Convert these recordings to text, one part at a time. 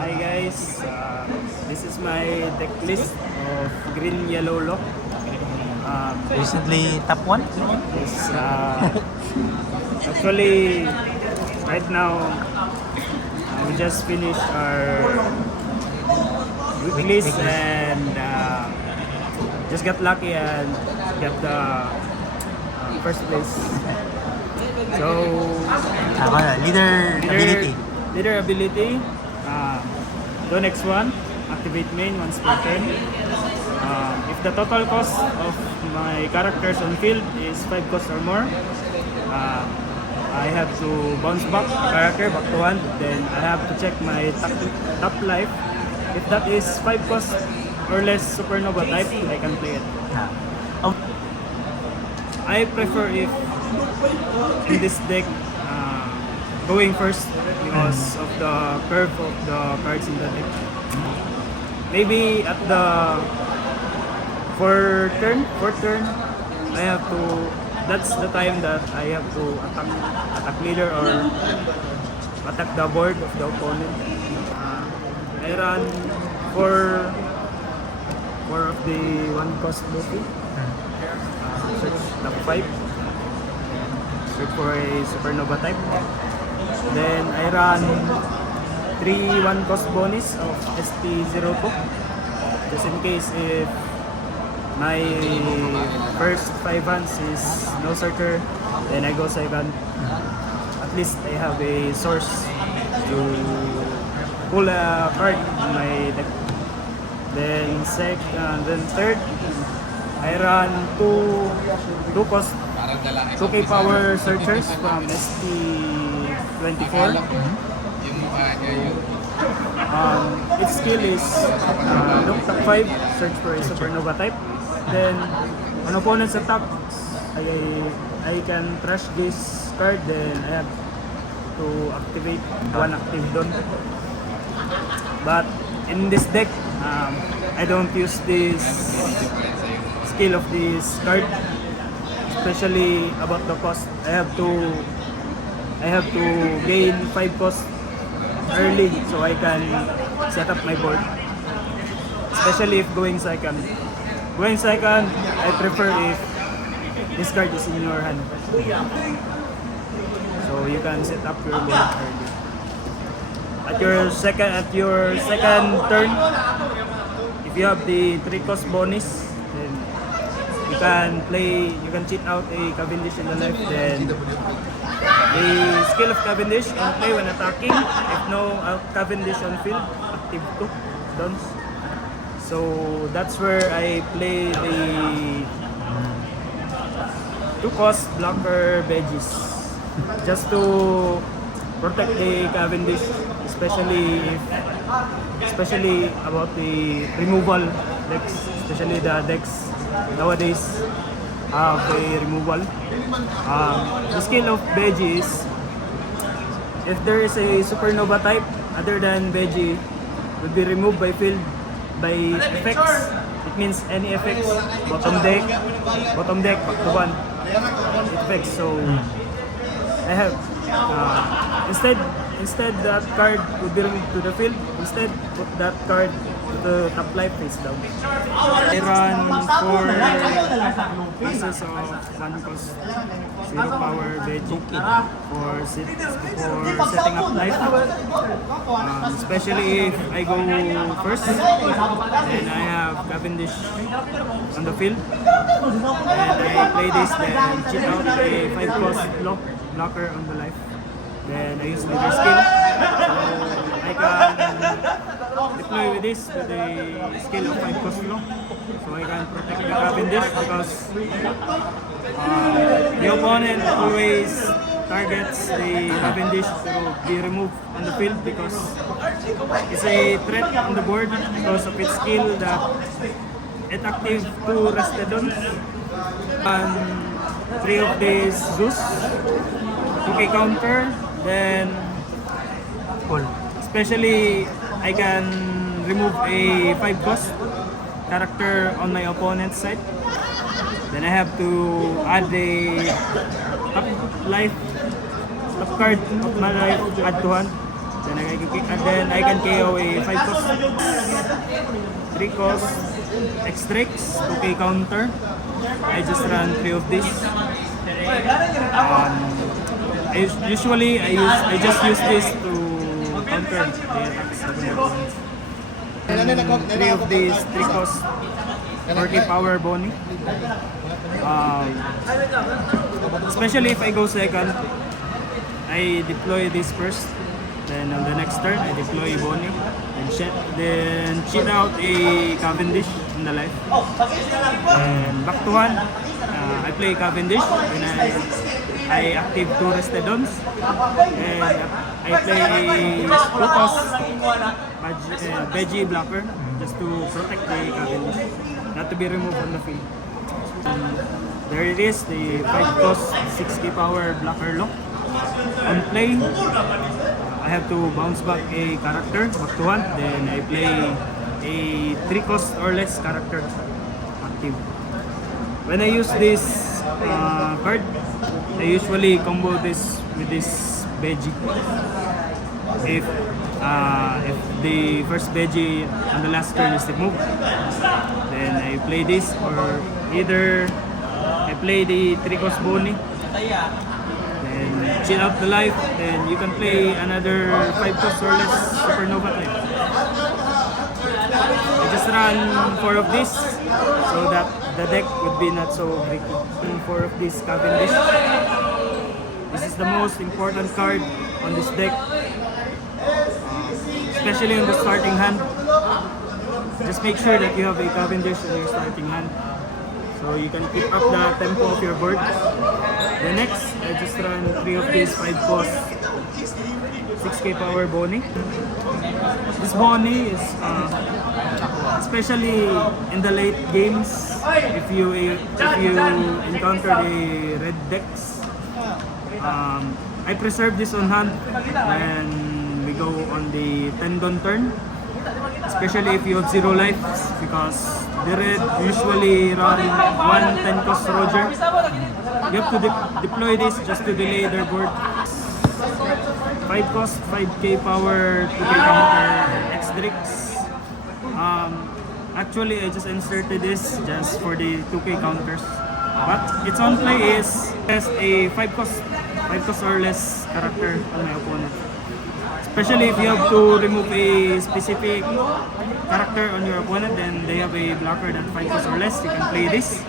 Hi guys, this is my deck list of green yellow lock. Recently top 1? Is actually right now we just finished our weeklies and just got lucky and got the first place. So Ako na, leader ability. leader ability. The next one, activate main once per turn. If the total cost of my characters on field is 5 cost or more, I have to bounce back a character back to 1. Then I have to check my top life. If that is 5 cost or less supernova type, I can play it. Oh, I prefer if in this deck going first because of the curve of the cards in the deck. Maybe at the fourth turn, I have to. That's the time that I have to attack leader or attack the board of the opponent. I run four of the one cost Luffy. Search top 5. Search for a supernova type. Then I run 3 1 cost bonus of ST02. Just in case if my first 5 hands is no searcher, then I go second. At least I have a source to pull a card in my deck. Then third, I run two cost 2k power searchers from ST24. Its skill is look top 5, search for a supernova type. Then on opponent's attack, I can trash this card. Then I have to activate one active don. But in this deck, I don't use this skill of this card, especially about the cost. I have to gain 5 cost early so I can set up my board. Especially if going second. Going second, I prefer if this card is in your hand. So you can set up your board early. At your second turn, if you have the 3 cost bonus, then you can cheat out a Cavendish in the left. Then the skill of Cavendish can play when attacking. If no Cavendish on field, active 2 dons. So that's where I play the 2 cost blocker veggies just to protect the Cavendish, especially about the removal decks, especially the decks nowadays have a removal. The skill of veggies, if there is a supernova type other than veggie, would be removed by field by effects. It means any effects, bottom deck, back to 1 effects. So I have instead that card would be removed to the field. Instead, put that card to the top life face down. I run 4 pieces of 1 cost 0 power veggie for setting up life. Especially if I go first, then I have Cavendish on the field. And I play this, then cheat out a 5 cost blocker on the life. Then I use leader skill, so I can deploy with this with the skill of 5 cost block, so I can protect the Cavendish because the opponent always targets the Cavendish to be removed on the field because it's a threat on the board because of its skill that it active 2 Restedons and 3 of these Zeus, 2k counter. Then especially I can remove a 5 cost character on my opponent's side. Then I have to add a top life, top card of my life, add to hand. Then and then I can KO a 5 cost, 3 cost, X-Trix, 2k counter. I just run 3 of this. Usually I just use this to counter the attacks of my opponents. 3 of these 3 cost 40 power boni. Especially if I go second, I deploy this first. Then on the next turn, I deploy Boni. Then cheat out a Cavendish in the life. And back to one, I play Cavendish. Then I active 2 rested dons. And I play a 2 cost veggie blocker just to protect the Cavendish, not to be removed on the field. There it is, the 5 cost 6k power blocker lock. On play, I have to bounce back a character, back to 1, then I play a 3 cost or less character active. When I use this card, I usually combo this with this veggie. If the first veggie on the last turn is removed, then I play this, or either I play the 3 cost boni, then chill out the life, then you can play another 5 cost or less supernova type. I just run 4 of this so that the deck would be not so breaky. 4 of this Cavendish. This is the most important card on this deck, especially in the starting hand. Just make sure that you have a Cavendish in your starting hand, so you can keep up the tempo of your board. The next, I just run 3 of these 5 cost 6k power boni. This boni is especially in the late games, if you encounter the red decks. I preserve this on hand when we go on the 10 don turn, especially if you have 0 lives, because the red usually run 1 10 cost Roger. You have to deploy this just to delay their board. 5 cost 5k power 2k counter X-Drix. Actually, I just inserted this just for the 2k counters, but its on play is as a 5 cost or less character on my opponent. Especially if you have to remove a specific character on your opponent, then they have a blocker that 5 cost or less, you can play this.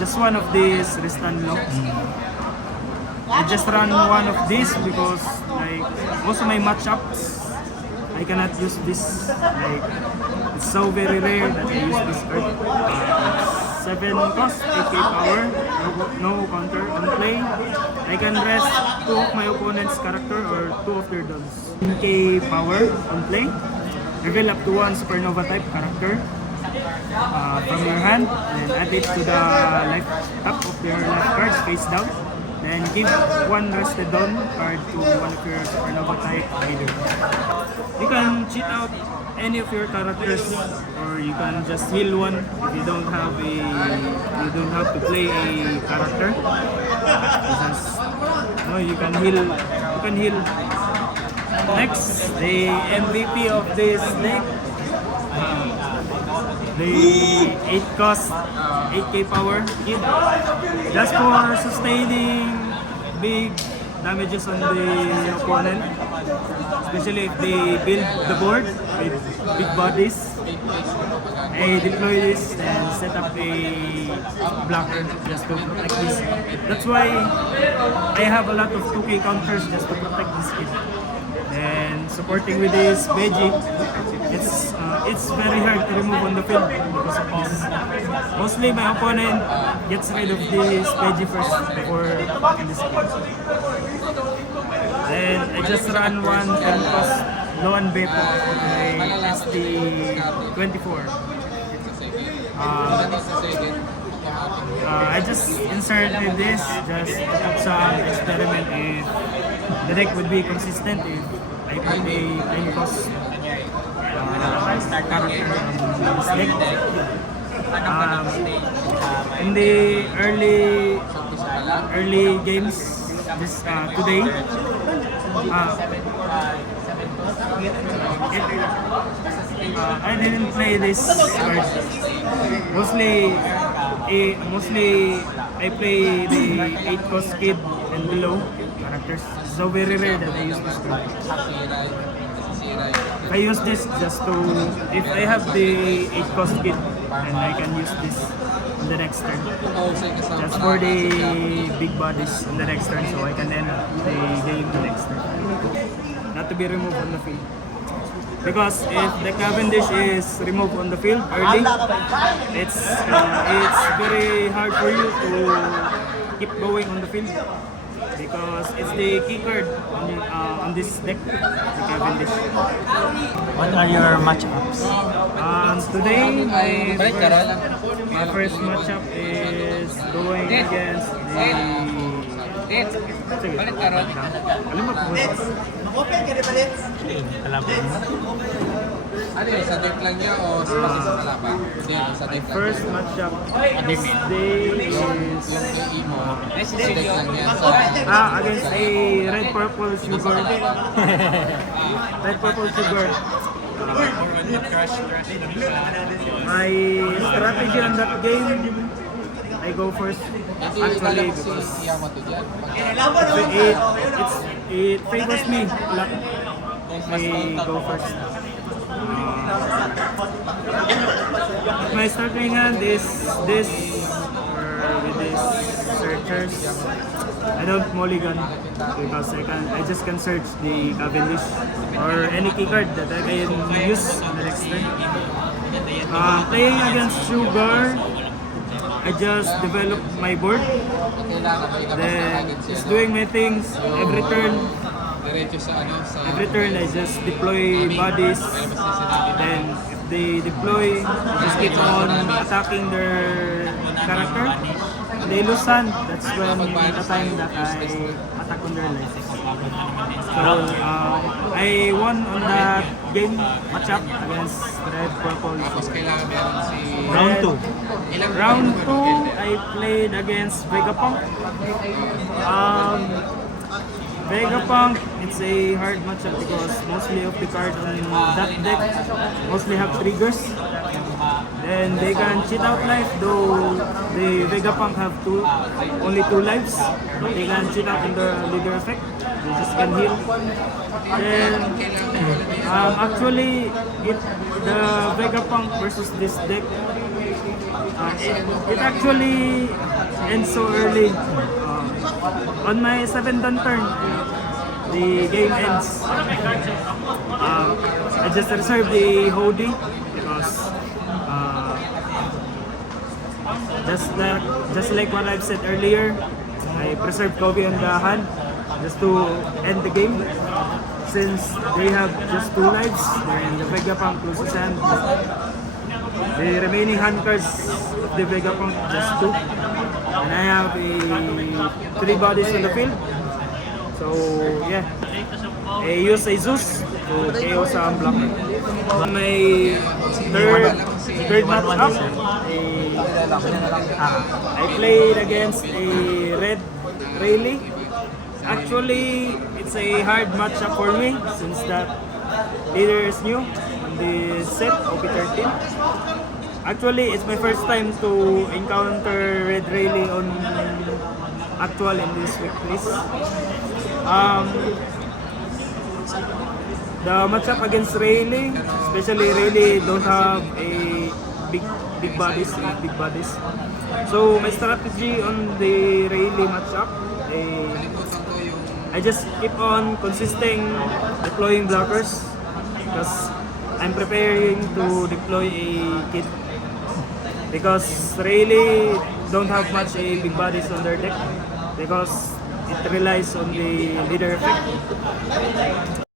Just one of these restan locks. I just run 1 of these because like most of my matchups, I cannot use this. Like, it's so very rare that I use this card. 7 cost, 8k power, no counter on play. I can rest 2 of my opponent's character or 2 of their dons. 10k power on play. Reveal up to 1 supernova type character from your hand, and add it to the left top of your left cards face down. Then give 1 rested don card to 1 of your supernova type either. You can cheat out any of your characters, or you can just heal 1 if you don't have to play a character. You can heal. Next, the MVP of this deck, the 8 cost 8k power kid, just for sustaining big damages on the opponent, especially if they build the board with big bodies. I deploy this and set up a blocker just to protect this. That's why I have a lot of 2k counters just to protect this kid. And supporting with this veggie, it's very hard to remove on the field because of this. Mostly my opponent gets rid of this veggie first before in this game. Then I just run 1 10 cost Loan Bepo for my ST24. I just inserted this just to put some experiment if the deck would be consistent if I put a 10 cost character on this deck. In the early games this today, I didn't play this card. Mostly I play the 8 cost kid and below characters. So very rare that I use this card. I use this just to, if I have the 8 cost kid, and I can use this on the next turn. Just for the big bodies on the next turn, so I can end the game the next turn. Not to be removed on the field. Because if the Cavendish is removed on the field early, it's very hard for you to keep going on the field. Because it's the key card on this deck, the Cavendish. What are your matchups? Today, my first matchup is going against the... Sige, kalimot mo. Kalaban mo? Ano yun? Sa deck lang niya o sa kalaban? Hindi, sa My deck lang. first matchup this day is... Yung imo, sa deck lang niya. against a red purple sugar. Red purple sugar. My strategy on that game, I go first. Actually, because it favors me a lot. I go first. My starting hand is this, or with this searchers. I don't mulligan because I just can search the Cavendish or any key card that I can use on the next turn. Playing against Sugar, I just develop my board. Then just doing my things every turn. Every turn I just deploy bodies. Then if they deploy, I just keep on attacking their character. They lose hand. That's when the time that I attack on their life. So I won on that game matchup against Red Purple. Round 2. Round 2, I played against Vegapunk. Vegapunk, it's a hard matchup because mostly of the cards on that deck mostly have triggers. Then they can cheat out life, though the Vegapunk have only 2 lives. They can cheat out in the leader effect. They just can heal. Then actually, the Vegapunk versus this deck, it actually ends so early. On my 7th turn, the game ends. I just reserve the Hody because just like what I've said earlier, I preserve Kobe on the hand just to end the game. Since they have just 2 lives, then the Vegapunk loses hand. The remaining hand cards of the Vegapunk just 2. And I have 3 bodies on the field. So yeah, I use a Zeus to KO sa blocker. On my third matchup, I played against a red Rayleigh. Actually, it's a hard matchup for me since that leader is new on the set OP13. Actually, it's my first time to encounter Red Rayleigh on actual in this weeklies. The matchup against Rayleigh, especially Rayleigh don't have a big bodies. So my strategy on the Rayleigh matchup, I just keep on consisting deploying blockers because I'm preparing to deploy a kit. Because Rayleigh don't have much big bodies on their deck because it relies on the leader effect.